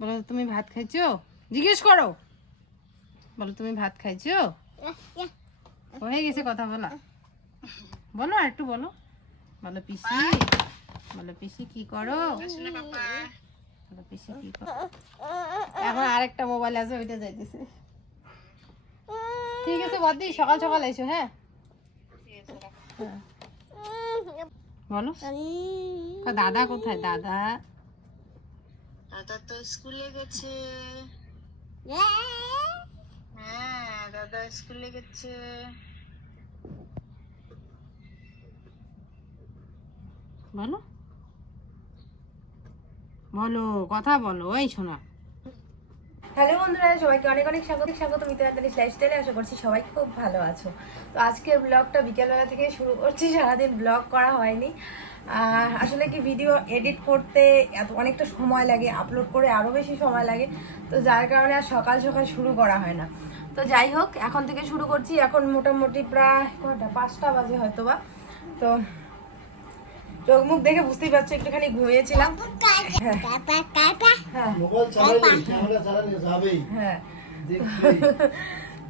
বলো তুমি ভাত খাইছো? জিজ্ঞেস করো। বলো তুমি ভাত খাইছো? হয়ে গেছে কথা বলা। বলো আর একটু বলো। বলো পিসি। বলো পিসি কি করো? বলো পিসি কি করো? এখন আরেকটা মোবাইল আছে ওইটা যাইতেছে। ঠিক আছে বাদ দিই সকাল সকাল এসো হ্যাঁ? হ্যাঁ। বলো। দাদা কোথায়? দাদা? দাদা তো স্কুলে গেছে। হ্যাঁ দাদা স্কুলে গেছে। বলো। বলো কথা বলো এই শোনা। হ্যালো বন্ধুরা সবাইকে অনেক অনেক স্বাগত স্বাগত। মিত্র আদানি লাইফস্টাইলে আশা করছি সবাই খুব ভালো আছো। তো আজকের ব্লগটা বিকেলবেলা থেকে শুরু করছি সারাদিন ব্লগ করা হয়নি। আসলে কি ভিডিও এডিট করতে এত অনেকটা সময় লাগে আপলোড করে আরও বেশি সময় লাগে তো যার কারণে আর সকাল সকাল শুরু করা হয় না। তো যাই হোক এখন থেকে শুরু করছি এখন মোটামুটি প্রায় কটা পাঁচটা বাজে হয়তো বা তো চোখ মুখ দেখে বুঝতেই পারছ একটুখানি ঘুমিয়েছিলাম। হ্যাঁ। হ্যাঁ।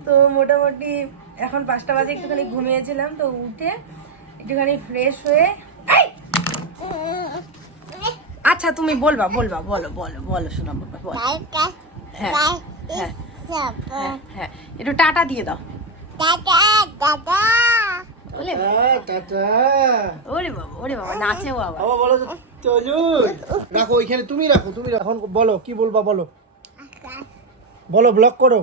তো মোটামুটি এখন পাঁচটা বাজে একটুখানি ঘুমিয়েছিলাম তো উঠে একটুখানি ফ্রেশ হয়ে এই! আচ্ছা তুমি বলবা বলবা বলো বলো বলো শোনা বলো হ্যাঁ হ্যাঁ হ্যাঁ হ্যাঁ। একটু টাটা দিয়ে দাও। বলে টাটা, টাটা। ওরে বাবা ওরে বাবা নাচে বাবা। বাবা বলো চলুন। রাখো ওইখানে তুমি রাখো তুমি রাখো। বলো কি বলবা বলো। বলো ব্লক করো।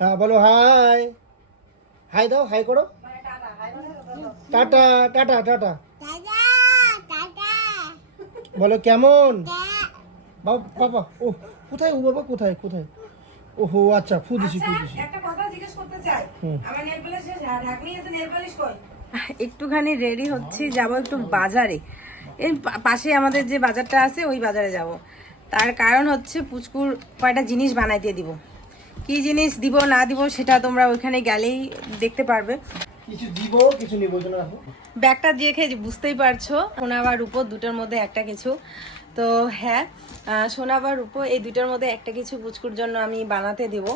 হ্যাঁ বলো হাই হাই দাও হাই করো। টাটা টাটা টাটা বলো কেমন? বাবা বাবা ও কোথায় ও বাবা? কোথায় কোথায়? ওহো আচ্ছা ফু দিছি ফু দিছি একটা কথা জিজ্ঞেস করতে চাই। আমার নেল পালিশ ঢাকনি আছে নেল পালিশ কই? একটুখানি রেডি হচ্ছি যাব একটু বাজারে। এই পা- পাশে আমাদের যে বাজারটা আছে ওই বাজারে যাব। তার কারণ হচ্ছে পুচকুর কয়টা জিনিস বানাই দিয়ে দিব। কি জিনিস দিব না দিব সেটা তোমরা ওইখানে গেলেই দেখতে পারবে। কিছু দিব, কিছু নিব রাখো ব্যাগটা দিয়ে খেয়ে বুঝতেই পারছ, সোনা বা দুটোর মধ্যে একটা কিছু। তো হ্যাঁ সোনা বা এই দুটোর মধ্যে একটা কিছু পুচকুর জন্য আমি বানাতে দেব।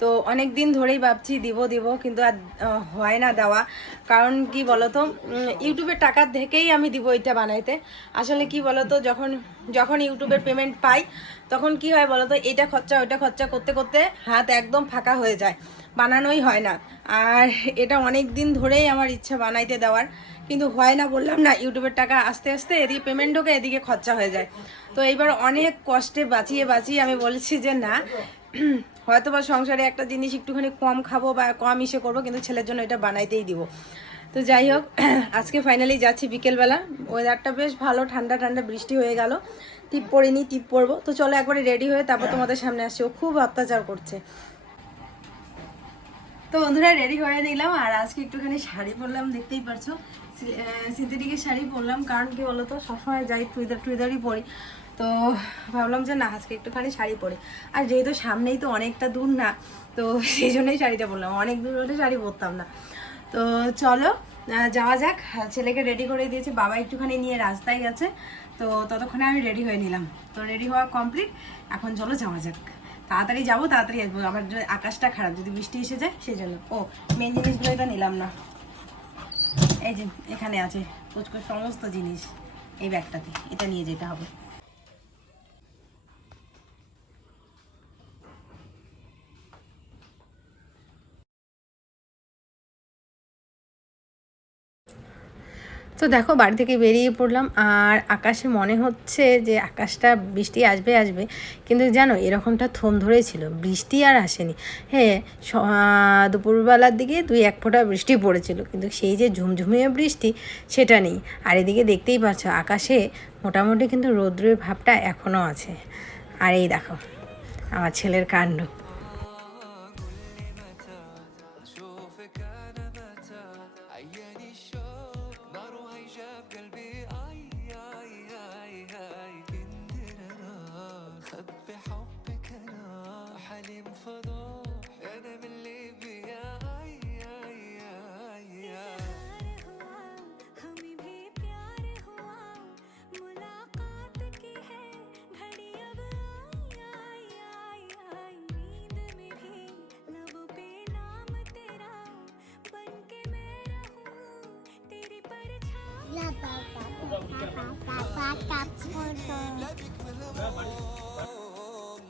তো অনেক দিন ধরেই ভাবছি দিব দিব, কিন্তু আর হয় না দেওয়া। কারণ কি বলতো ইউটিউবের টাকা থেকেই আমি দিব এটা বানাইতে। আসলে কি বলতো, যখন যখন ইউটিউবের পেমেন্ট পাই, তখন কি হয় বলতো এটা খরচা, ওইটা খরচা করতে করতে হাত একদম ফাঁকা হয়ে যায়। বানানোই হয় না। আর এটা অনেক দিন ধরেই আমার ইচ্ছা বানাইতে দেওয়ার। কিন্তু হয় না বললাম না, ইউটিউবের টাকা আস্তে আস্তে এদিকে পেমেন্ট ঢোকে, এদিকে খরচা হয়ে যায়। তো এইবার অনেক কষ্টে বাঁচিয়ে বাঁচিয়ে আমি বলছি যে না হয়তো বা সংসারে একটা জিনিস একটুখানি কম খাব বা কম ইসে করব, কিন্তু ছেলের জন্য এটা বানাইতেই দিব। তো যাই হোক, আজকে ফাইনালি যাচ্ছি বিকেলবেলা। ওয়েদারটা বেশ ভালো, ঠান্ডা ঠান্ডা, বৃষ্টি হয়ে গেল। টিপ পরিনি, টিপ পরবো। তো চলো একবারে রেডি হয়ে তারপর তোমাদের সামনে আসছে। ও খুব অত্যাচার করছে। তো বন্ধুরা রেডি হয়ে নিলাম। আর আজকে একটুখানি শাড়ি পরলাম, দেখতেই পারছ। সিনথেটিকের শাড়ি পরলাম, কারণ কি বলতো, সবসময় যাই টুইদার টুইদারই পরি। তো ভাবলাম যে না, আজকে একটুখানি শাড়ি পরি। আর যেহেতু সামনেই তো অনেকটা দূর না, তো সেই জন্যই শাড়িটা পরলাম। অনেক দূর হলে শাড়ি পরতাম না। তো চলো যাওয়া যাক। ছেলেকে রেডি করে দিয়েছে, বাবা একটুখানি নিয়ে রাস্তায় গেছে। তো ততক্ষণে আমি রেডি হয়ে নিলাম। তো রেডি হওয়া কমপ্লিট এখন চলো যাওয়া যাক। তাড়াতাড়ি যাব, তাড়াতাড়ি আসব। আমার আকাশটা খারাপ, যদি বৃষ্টি এসে যায়, সেই জন্য। ও মেন জিনিসগুলো এটা নিলাম না। এই যে, এখানে আছে। কুচকুচ সমস্ত জিনিস এই ব্যাগটাতে, এটা নিয়ে যেতে হবে। তো দেখো, বাড়ি থেকে বেরিয়ে পড়লাম আর আকাশে মনে হচ্ছে যে আকাশটা বৃষ্টি আসবে আসবে। কিন্তু জানো, এরকমটা থম ধরেছিল বৃষ্টি আর আসেনি। হ্যাঁ দুপুরবেলার দিকে দুই এক ফোঁটা বৃষ্টি পড়েছিল, কিন্তু সেই যে ঝুমঝুমিয়ে বৃষ্টি, সেটা নেই। আর এদিকে দেখতেই পাচ্ছ, আকাশে মোটামুটি কিন্তু রৌদ্রের ভাবটা এখনও আছে। আর এই দেখো, আমার ছেলের কাণ্ড।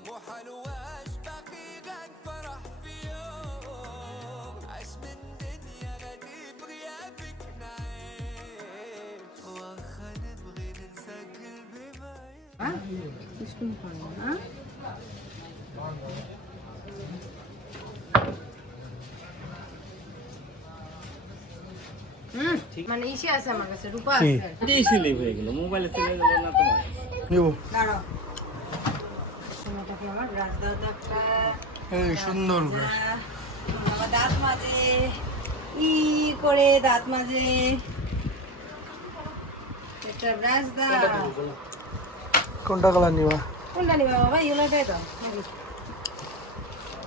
مو حلوة اشباقي قد فرح في يوم عش من دنيا غريب غيابك نعيش واخ نبغي ننسى كل بما ها؟ مش ها؟ মানে ইসে আছে আমার কাছে রূপা আছে। এটাই সিলে হয়ে গেল? মোবাইলে সিলে গেল না তোমার? নিবো দাঁড়াও। সোনাটাকে আমার ব্রাশ দাও তো একটা। এই সুন্দর করে আহ, বাবা দাঁত মাজে। ই করে দাঁত মাজে। একটা ব্রাশ দাও। কোনটা কালার নিবা? কোনটা নিবা বাবা? ইয়েলোটাই দাও?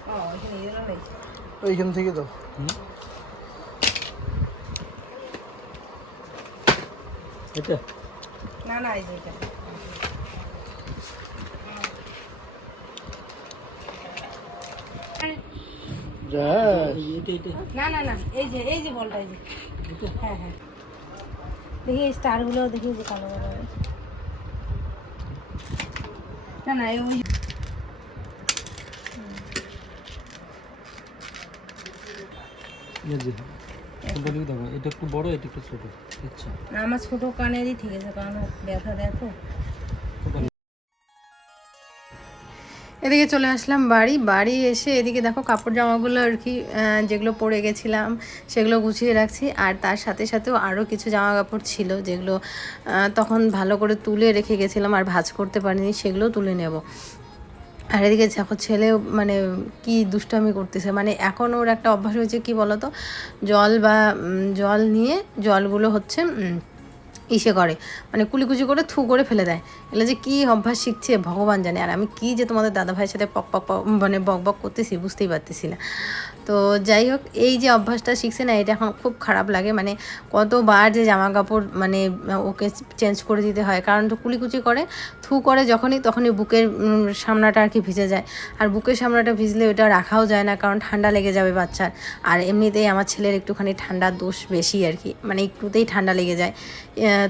ও এখানে ইয়েলো নেই ওইখান থেকে তো এটা না না এই যে এটা এটা এটা না না না এই যে এই যে বলটা এই যে হ্যাঁ হ্যাঁ দেখি এই স্টারগুলো দেখি এই যে কালো কালো আছে। না না এই ওই এই যে কোনটা নিয়ে দাও এটা একটু বড় এটা একটু ছোট আচ্ছা আমার ছোট কানেরই ঠিক আছে কারণ ব্যথা দেখো এদিকে চলে আসলাম বাড়ি বাড়ি এসে এদিকে দেখো কাপড় জামাগুলো আর কি যেগুলো পরে গেছিলাম সেগুলো গুছিয়ে রাখছি। আর তার সাথে সাথেও আরও কিছু জামা কাপড় ছিল যেগুলো তখন ভালো করে তুলে রেখে গেছিলাম আর ভাঁজ করতে পারিনি সেগুলো তুলে নেব। আর এদিকে দেখো ছেলে মানে কি দুষ্টামি করতেছে। মানে এখন ওর একটা অভ্যাস হয়েছে কি বলতো? জল বা জল নিয়ে জলগুলো হচ্ছে ইসে করে। মানে কুলিকুচি করে থু করে ফেলে দেয়। এগুলো যে কী অভ্যাস শিখছে ভগবান জানে। আর আমি কি যে তোমাদের দাদা ভাইয়ের সাথে পক পক মানে বক বক করতেছি, বুঝতেই পারতেছি না। তো যাই হোক এই যে অভ্যাসটা শিখছে না এটা এখন খুব খারাপ লাগে। মানে কতবার যে জামা কাপড় মানে ওকে চেঞ্জ করে দিতে হয়। কারণ তো কুলিকুচি করে থু করে যখনই তখনই বুকের সামনাটা আর কি ভিজে যায়। আর বুকের সামনাটা ভিজলে ওটা রাখাও যায় না কারণ ঠান্ডা লেগে যাবে বাচ্চার। আর এমনিতেই আমার ছেলের একটুখানি ঠান্ডার দোষ বেশি আর কি। মানে একটুতেই ঠান্ডা লেগে যায়।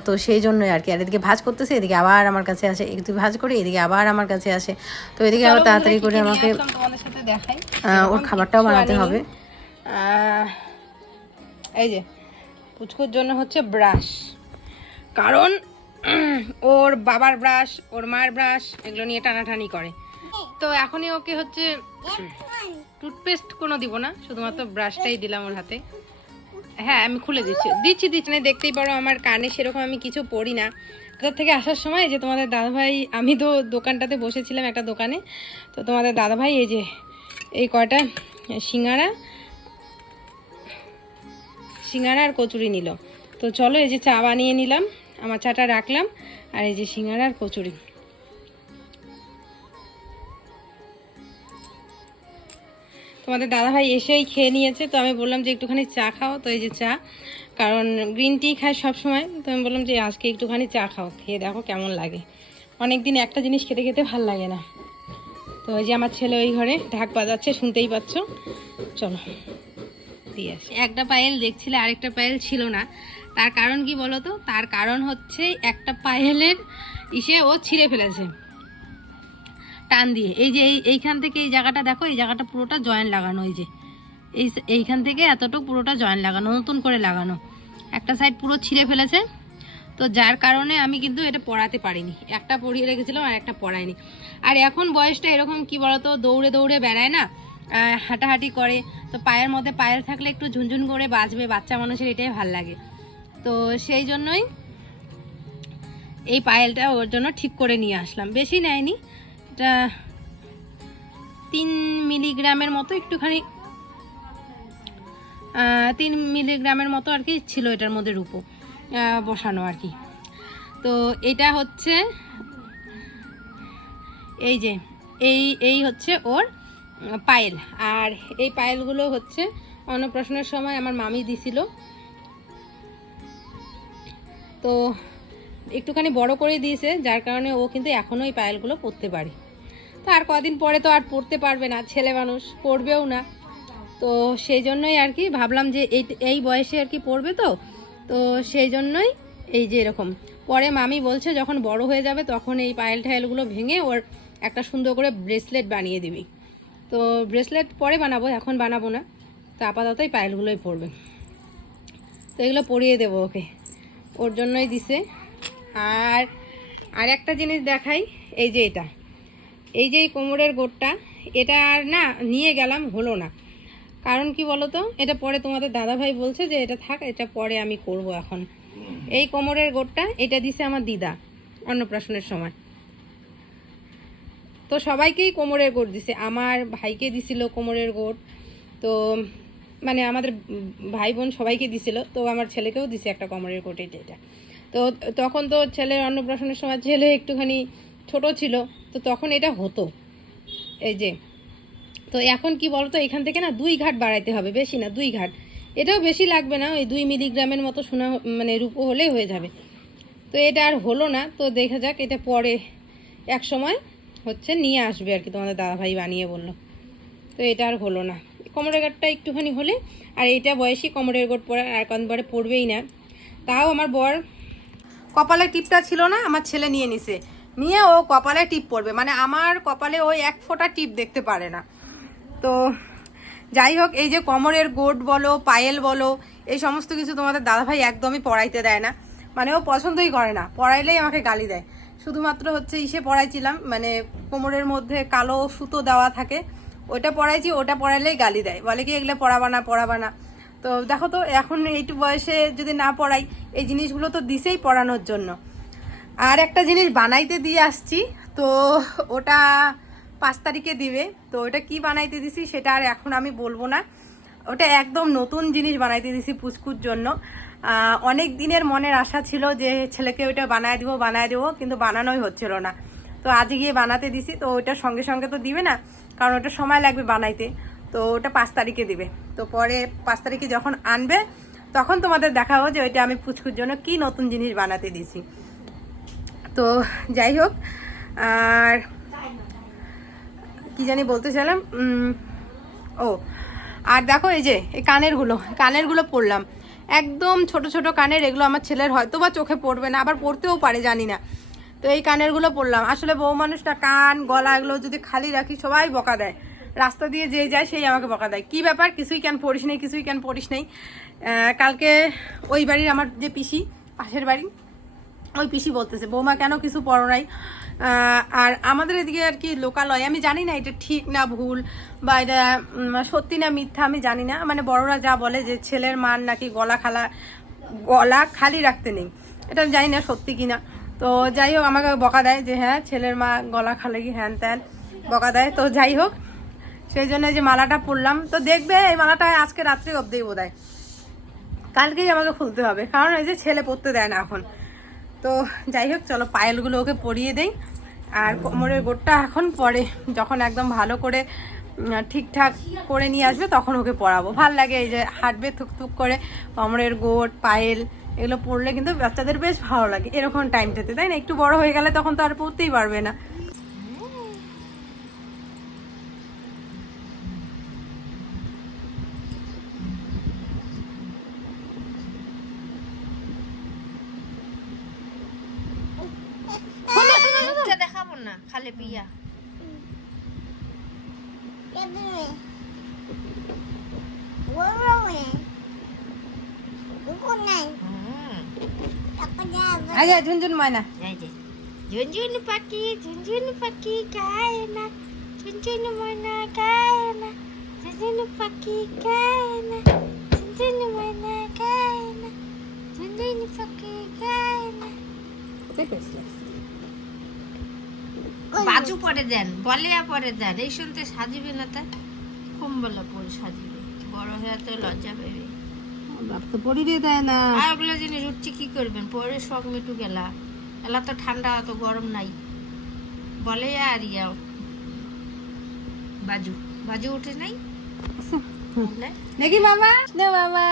তো সেই জন্যই আর কি। আর এদিকে ভাজ করতেছে এদিকে আবার আমার কাছে আসে। একটু ভাজ করে এদিকে আবার আমার কাছে আসে। তো এদিকে আবার তাড়াতাড়ি করে আমাকে ওর খাবারটাও বানাতে হবে। আহ, এই যে পুচকুর জন্য হচ্ছে ব্রাশ। কারণ ওর বাবার ব্রাশ ওর মার ব্রাশ এগুলো নিয়ে টানাটানি করে। তো এখনই ওকে হচ্ছে টুথপেস্ট কোনো দিব না শুধুমাত্র ব্রাশটাই দিলাম ওর হাতে। হ্যাঁ আমি খুলে দিচ্ছি। দিচ্ছি দিচ্ছি না দেখতেই পারো আমার কানে সেরকম আমি কিছু পড়ি না। কোথা থেকে আসার সময় যে তোমাদের দাদাভাই আমি তো দোকানটাতে বসেছিলাম একটা দোকানে তো তোমাদের দাদাভাই এই যে এই কয়টা সিঙ্গারা? সিঙ্গারা আর কচুরি নিল। তো চলো এই যে চা বানিয়ে নিলাম, আমার চাটা রাখলাম, আর এই যে সিঙ্গারা আর কচুরি। তোমাদের দাদাভাই এসেই খেয়ে নিয়েছে, তো আমি বললাম যে একটুখানি চা খাও, তো এই যে চা। কারণ গ্রিন টি খায় সব সময়, তো আমি বললাম যে আজকে একটুখানি চা খাও, খেয়ে দেখো কেমন লাগে। অনেক দিন একটা জিনিস খেতে খেতে ভালো লাগে না। তো ওই যে আমার ছেলে ওই ঘরে ঢাক বাজাচ্ছে, শুনতেই পাচ্ছ। চলো, দিয়ে আসি। একটা পায়েল দেখছিলে, আরেকটা পায়েল ছিল না। তার কারণ কি বলো তো? তার কারণ হচ্ছে একটা পায়েলের ইসে ও ছিঁড়ে ফেলেছে। টান দিয়ে। এই যে এই, এইখান থেকে এই জায়গাটা দেখো, এই জায়গাটা পুরোটা জয়েন্ট লাগানো, এই যে। এই এইখান থেকে এতটুকু পুরোটা জয়েন্ট লাগানো, নতুন করে লাগানো। একটা সাইড পুরো ছিঁড়ে ফেলেছে। তো যার কারণে আমি কিন্তু এটা পড়াতে পারিনি। একটা পড়িয়ে রেখেছিলাম আর একটা পড়াইনি। আর এখন বয়সটা এরকম, কি বলতো, দৌড়ে দৌড়ে বেড়ায় না? হাঁটাহাঁটি করে, তো পায়ের মধ্যে পায়েল থাকলে একটু ঝুনঝুন করে বাঁচবে বাচ্চা মানুষের এটাই ভালো লাগে। তো সেই জন্যই এই পায়েলটা ওর জন্য ঠিক করে নিয়ে আসলাম। বেশি নেয়নি, এটা তিন মিলিগ্রামের মতো একটুখানি তিন মিলিগ্রামের মতো আর কি ছিল এটার মধ্যে রূপো বসানো আর কি। তো এটা হচ্ছে এই যে, এই এই হচ্ছে ওর পায়েল। আর এই পায়েলগুলো হচ্ছে অন্নপ্রাশনের সময় আমার মামি দিছিল। তো একটুখানি বড় করে দিয়েছে, যার কারণে ও কিন্তু এখনও এই পায়েলগুলো পরতে পারে। তো আর কদিন পরে তো আর পড়তে পারবে না, ছেলে মানুষ, পড়বেও না। তো সেই জন্যই আর কি ভাবলাম যে এই এই বয়সে আর কি পড়বে তো। তো সেই জন্যই এই যে এরকম। পরে মামি বলছে, যখন বড় হয়ে যাবে তখন এই পায়েল টায়েলগুলো ভেঙে ওর একটা সুন্দর করে ব্রেসলেট বানিয়ে দিবি। তো ব্রেসলেট পরে বানাবো এখন বানাবো না। তো আপাতত এই পায়েলগুলোই পরবে। তো এগুলো পরিয়ে দেবো ওকে। ওর জন্যই দিছে। আর আর একটা জিনিস দেখাই এই যে এটা। এই যে কোমরের গোটটা এটা আর না নিয়ে গেলাম হলো না। কারণ কি বলো তো এটা পরে তোমাদের দাদাভাই বলছে যে এটা থাক এটা পরে আমি করব এখন। এই কোমরের গোটটা এটা দিছে আমার দিদা অন্নপ্রাশনের সময়। তো সবাইকেই কোমরের গোট দিছে। আমার ভাইকে দিছিল কোমরের গোট। তো মানে আমাদের ভাই বোন সবাইকে দিছিল। তো আমার ছেলেকেও দিছে একটা কোমরের গোট, এটা তো তখন তো ছেলের অন্নপ্রাশনের সময় ছেলে একটুখানি ছোট ছিল। তো তখন এটা হতো। এই যে, তো এখন কি বলতো, এখান থেকে না দুই ঘাট বাড়াইতে হবে, বেশি না, দুই ঘাট। এটাও বেশি লাগবে না, ওই দুই মিলিগ্রামের মতো সোনা মানে রূপো হলেই হয়ে যাবে। তো এটা আর হলো না। তো দেখা যাক, এটা পরে, এক সময় হচ্ছে নিয়ে আসবে আর কি, তোমাদের দাদাভাই বানিয়ে বলল। তো এটা আর হলো না। কোমরের গাঁটটা একটুখানি হলে, আর এইটা বয়সী কোমরের গোট পরে আর একবারে পড়বেই না। তাও আমার বর কপালে টিপটা ছিল না, আমার ছেলে নিয়ে নিছে। নিয়ে ও কপালে টিপ পড়বে মানে আমার কপালে ওই এক ফোঁটা টিপ দেখতে পারে না। তো যাই হোক, এই যে কোমরের গোট বলো, পায়েল বলো, এই সমস্ত কিছু তোমাদের দাদাভাই একদমই পড়াইতে দেয় না। মানে ও পছন্দই করে না, পড়াইলেই আমাকে গালি দেয়। শুধুমাত্র হচ্ছে ইসে পড়াইছিলাম মানে কোমরের মধ্যে কালো সুতো দেওয়া থাকে ওটা পড়াইছি, ওটা পড়াইলেই গালি দেয়। বলে কি, এগুলো পড়াবা না পড়াবা না। তো দেখো তো, এখন এইটু বয়সে যদি না পড়াই, এই জিনিসগুলো তো দিছেই পড়ানোর জন্য। আর একটা জিনিস বানাইতে দিয়ে আসছি, তো ওটা পাঁচ তারিখে দিবে। তো ওটা কি বানাইতে দিছি, সেটা আর এখন আমি বলব না। ওটা একদম নতুন জিনিস বানাইতে দিছি পুচকুর জন্য। অনেক দিনের মনের আশা ছিল যে ছেলেকে ওইটা বানায় দিব, বানায় দেবো, কিন্তু বানানোই হচ্ছিল না। তো আজ গিয়ে বানাতে দিছি, তো ওইটা সঙ্গে সঙ্গে তো দিবে না, কারণ ওটা সময় লাগবে বানাইতে। তো ওটা পাঁচ তারিখে দিবে। তো পরে পাঁচ তারিখে যখন আনবে, তখন তোমাদের দেখাবো যে ওইটা আমি পুচকুর জন্য কি নতুন জিনিস বানাতে দিছি। তো যাই হোক, আর কি জানি বলতে চাইলাম ও, আর দেখো এই যে, এই কানেরগুলো কানেরগুলো পরলাম। একদম ছোট ছোট কানের এগুলো আমার ছেলের হয়তো বা চোখে পড়বে না, আবার পড়তেও পারে, জানি না। তো এই কানেরগুলো পরলাম আসলে বউ মানুষটা কান, গলা এগুলো যদি খালি রাখি, সবাই বকা দেয়। রাস্তা দিয়ে যে যায়, সেই আমাকে বকা দেয়। কি ব্যাপার? কিছুই কেন পড়িস নেই, কিছুই কেন পড়িস নেই। কালকে ওই বাড়ির আমার যে পিসি, পাশের বাড়ি, ওই পিসি বলতেছে, বৌমা, কেন কিছু পড়ো নাই? আর আমাদের এদিকে আর কি লোকালয়। আমি জানি না এটা ঠিক না ভুল বা এটা সত্যি না মিথ্যা, আমি জানি না। মানে বড়রা যা বলে যে ছেলের মান নাকি গলা খালা, গলা খালি রাখতে নেই। এটা আমি জানি না সত্যি কিনা। তো যাই হোক, আমাকে বকা দেয় যে হ্যাঁ ছেলের মা গলা খালে কি হ্যান ত্যান? বকা দেয়। তো যাই হোক, সেই জন্য যে মালাটা পরলাম। তো দেখবে, এই মালাটা আজকে রাত্রে অবধি বোধ হয় কালকেই আমাকে খুলতে হবে। কারণ এই যে ছেলে পড়তে দেয় না এখন। তো যাই হোক, চলো পায়েলগুলো ওকে পরিয়ে দেই। আর কোমরের গোটটা এখন পরে, যখন একদম ভালো করে ঠিকঠাক করে নিয়ে আসবে, তখন ওকে পরাবো। ভালো লাগে এই যে হাঁটবে থুকথুক করে, কোমরের গোট, পায়েল, এগুলো পড়লে কিন্তু বাচ্চাদের বেশ ভালো লাগে, এরকম টাইমটাতে তাই না? একটু বড় হয়ে গেলে তখন তো আর পড়তেই পারবে না মুখটা দেখাবো না খালি পিয়া আচ্ছা ঝুনঝুন ময়না। এই যে ঝুনঝুন পাখি ঝুনঝুন পাখি গায় না ঝুনঝুন ময়না গায় না ঝুনঝুন পাখি গায় না ঝুনঝুন ময়না গায় না ঝুনঝুন পাখি গায় না বাজু পরে দেন বলিয়া পরে দেন এই শুনতে সাজিবে না তা? কম্বলা পরে সাজিবে বড় হয়ে তো লজ্জা পাবে বাপ তো দেয় না। আর ওগুলো জিনিস উঠছে কি করবেন? পরে শখ মিটু গেলা। এলা তো ঠান্ডা অত গরম নাই। বলে আর ইয়াও বাজু। বাজু উঠে নাই? দেখি বাবা কৃষ্ণ বাবা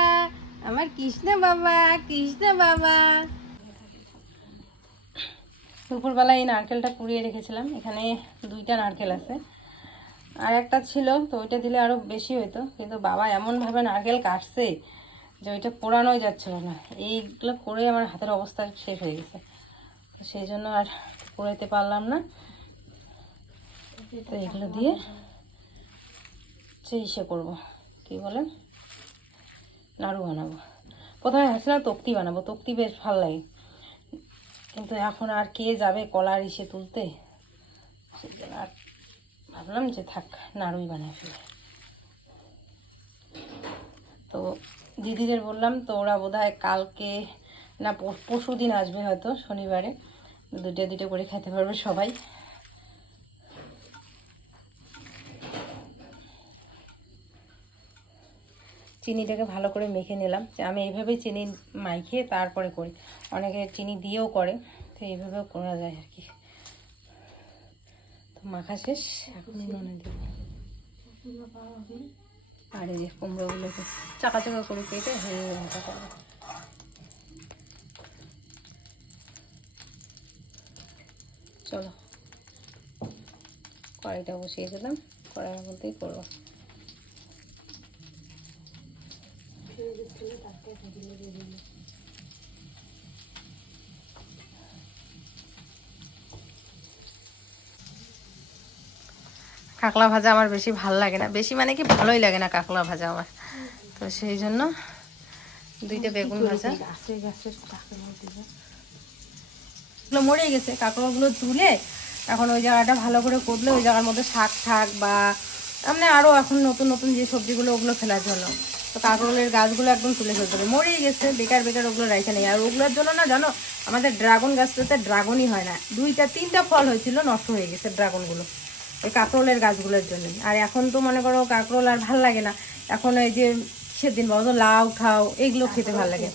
আমার কৃষ্ণ বাবা কৃষ্ণ বাবা দুপুরবেলা এই নারকেলটা পুড়িয়ে রেখেছিলাম। এখানে দুইটা নারকেল আছে। আর একটা ছিল তো ওইটা দিলে আরও বেশি হতো কিন্তু বাবা এমনভাবে নারকেল কাটছে যে ওইটা পোড়ানোই যাচ্ছিল না। এইগুলো করে আমার হাতের অবস্থা শেষ হয়ে গেছে। তো সেই জন্য আর পোড়াইতে পারলাম না। তো এগুলো দিয়ে সেই ইসে করব। কী বলেন নাড়ু বানাবো। প্রথমে ভাবছিলাম তক্তি বানাবো। তক্তি বেশ ভালো লাগে। কিন্তু এখন আর কে যাবে কলার ইসে তুলতে? আর ভাবলাম যে থাক নাড়ুই বানায় ফেলে। তো দিদিদের বললাম, তো ওরা বোধহয় কালকে না পরশু দিন আসবে হয়তো, শনিবারে। দুটো দুটো করে খেতে পারবে সবাই। চিনিটাকে ভালো করে মেখে নিলাম। আমি এইভাবেই চিনি মাইখে তারপরে করি। অনেকে চিনি দিয়েও করে, তো এইভাবেও করা যায় আর কি। তো মাখা শেষ। এখন আর এই কুমড়োগুলোকে চাকা চাকা করে কেটে হয়ে চলো। কড়াইটা বসিয়ে দিলাম, কড়াইয়ের মধ্যেই করব। কাঁকড়া ভাজা আমার বেশি ভালো লাগে না। বেশি মানে কি ভালোই লাগে না কাঁকড়া ভাজা আমার। তো সেই জন্য দুইটা বেগুন ভাজা। এগুলো মরে গেছে। কাঁকড়াগুলো তুলে এখন ওই জায়গাটা ভালো করে করলে ওই জায়গার মধ্যে শাক ঠাক বা এমনি আরও এখন নতুন নতুন যে সবজিগুলো ওগুলো ফেলার জন্য। তো কাঁকরোলের গাছগুলো একদম তুলে ফেলতে হবে। মরেই গেছে। বেকার বেকার ওগুলো রাইখে নেই। আর ওগুলোর জন্য না জানো, আমাদের ড্রাগন গাছটাতে ড্রাগনই হয় না। দুইটা, তিনটা ফল হয়েছিল, নষ্ট হয়ে গেছে ড্রাগনগুলো। ওই কাঁকরোলের গাছগুলোর জন্যই আর এখন তো মনে করো কাঁকরোল আর ভালো লাগে না। এখন এই যে সেদিন বলতো লাউ, খাও, এগুলো খেতে ভালো লাগে।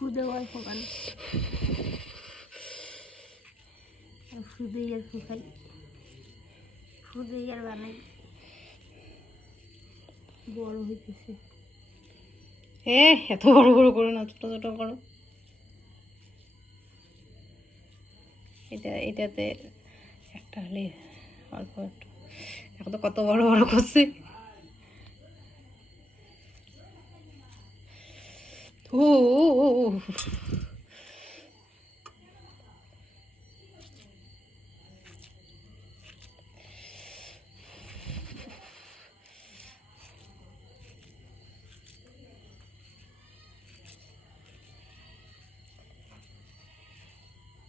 খুদে অল্প গান খুদে আর ফুকাই। খুদে আর বানাই। বড় হইতেছে। এ, এত বড় বড় করো না, ছোট ছোট করো। এটা, এটাতে একটা হলে অল্প একটু। এখন তো কত বড় বড় করছে। ও।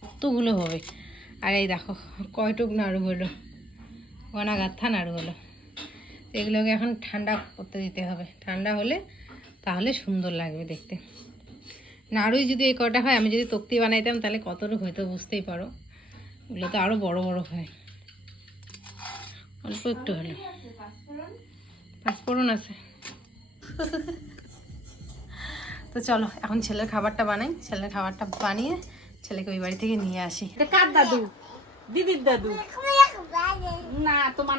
কতগুলো হবে? আর এই দেখো, কয়টুক নাড়ু হলো? গনা গাথা নাড়ু হলো। এগুলোকে এখন ঠান্ডা করতে দিতে হবে। ঠান্ডা হলে তাহলে সুন্দর লাগবে দেখতে। নাড়ুই যদি এই কটা হয় আমি যদি তক্তি বানাইতাম তাহলে কতটুক হয়তো বুঝতেই পারো। ওগুলো তো আরও বড় বড় হয়। অল্প একটু হলো পাঁচফোড়ন আছে। তো চলো এখন ছেলের খাবারটা বানাই। ছেলের খাবারটা বানিয়ে ছেলেকে ওই বাড়ি থেকে নিয়ে আসি। কার দাদু? দিদির দাদু। না তোমার